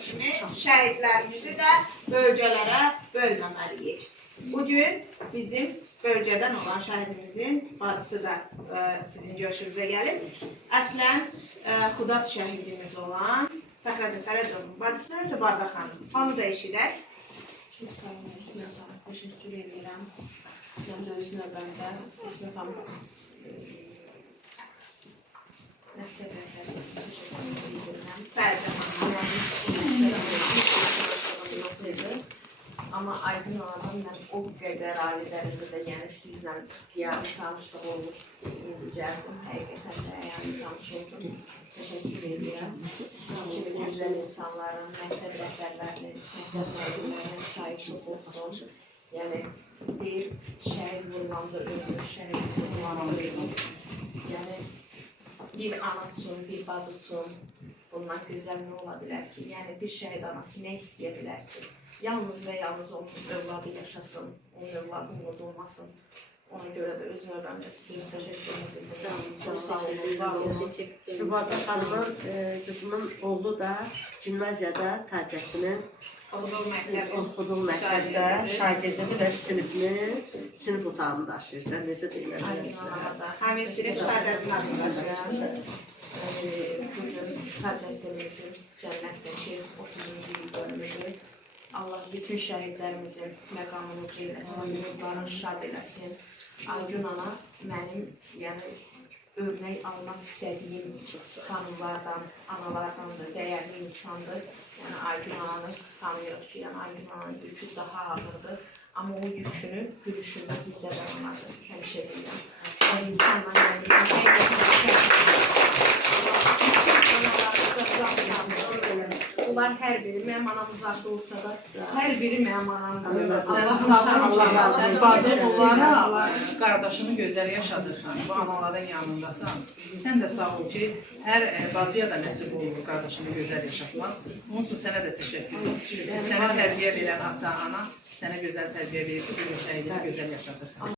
kimi şəhidlərimizi də bölgələrə bölməməliyik. Bugün bizim bölgədən olan şəhidimizin bacısı da sizin görüşünüzə gəlib. Əslən, Xudac şəhidimiz olan Fəxrəddin Fərəcovun bacısı Rübarda xanım. Onu da eşidək. Çox sağ olun, İsmət xanım. Təşəkkür edirəm. Mən də öz növbəmdə İsmət xanım məktəb rəhbərinə təşəkkür edirəm. Fərəcov Amma aydın olaraq mən o qədər ali dərəcədə, yəni sizlə yəni tanışlıq olmuş, indi gəlsin, həqiqətən də yəni tanış oldum. Təşəkkür edirəm. Kimi gözəl insanların, məktəb rəhbərlərinin, məktəb müəllimlərinin sahibsiz olsun. Yəni, deyir, şəhid vurulanda ölür, şəhid vurulanda ölür. Yəni, bir ana üçün, bir bacı üçün bundan gözəl nə ola bilər ki? Yəni, bir şəhid anası nə istəyə bilər ki? Yalnız və yalnız onun övladı yaşasın, onun övladı unudulmasın. Ona görə də öz növbəmdə sizə təşəkkür edirəm. Çox sağ olun. Rübarda xanımın qızımın oğlu da gimnaziyada Tacəddinin oxuduğu məktəbdə şagirdidir və sinif otağını daşıyır. Mən necə deyirəm? Həmin sinif Tacəddin adını daşıyır. Bugün Tacəddinimizin cənnətdəki 30-cu il dönümüdür. Allah bütün şəhidlərimizin məqamını uca eləsin, ruhlarını şad eləsin. Aygün ana mənim örnək almaq istədiyim xanımlardan, analardan da dəyərli insandır. Yəni Aygün ananı tanıyırıq ki, Aygün ananın yükü daha ağırdır. Amma o yükünü gülüşündə gizlədən anadır, həmişə deyirəm. O insanlar Bunlar hər biri, mənim anam uzaqda olsa da, hər biri mənim anamdır. Sən sağ ol, sən bacı bunlara qardaşını gözəl yaşadırsan, bu anaların yanındasan. Sən də sağ ol ki, hər bacıya da nəsib olur qardaşını gözəl yaşatmaq. Onun üçün sənə də təşəkkür edirəm. Sənə tərbiyə verən ata-ana sənə gözəl tərbiyə verir ki, bu şəhidini gözəl yaşadırsan.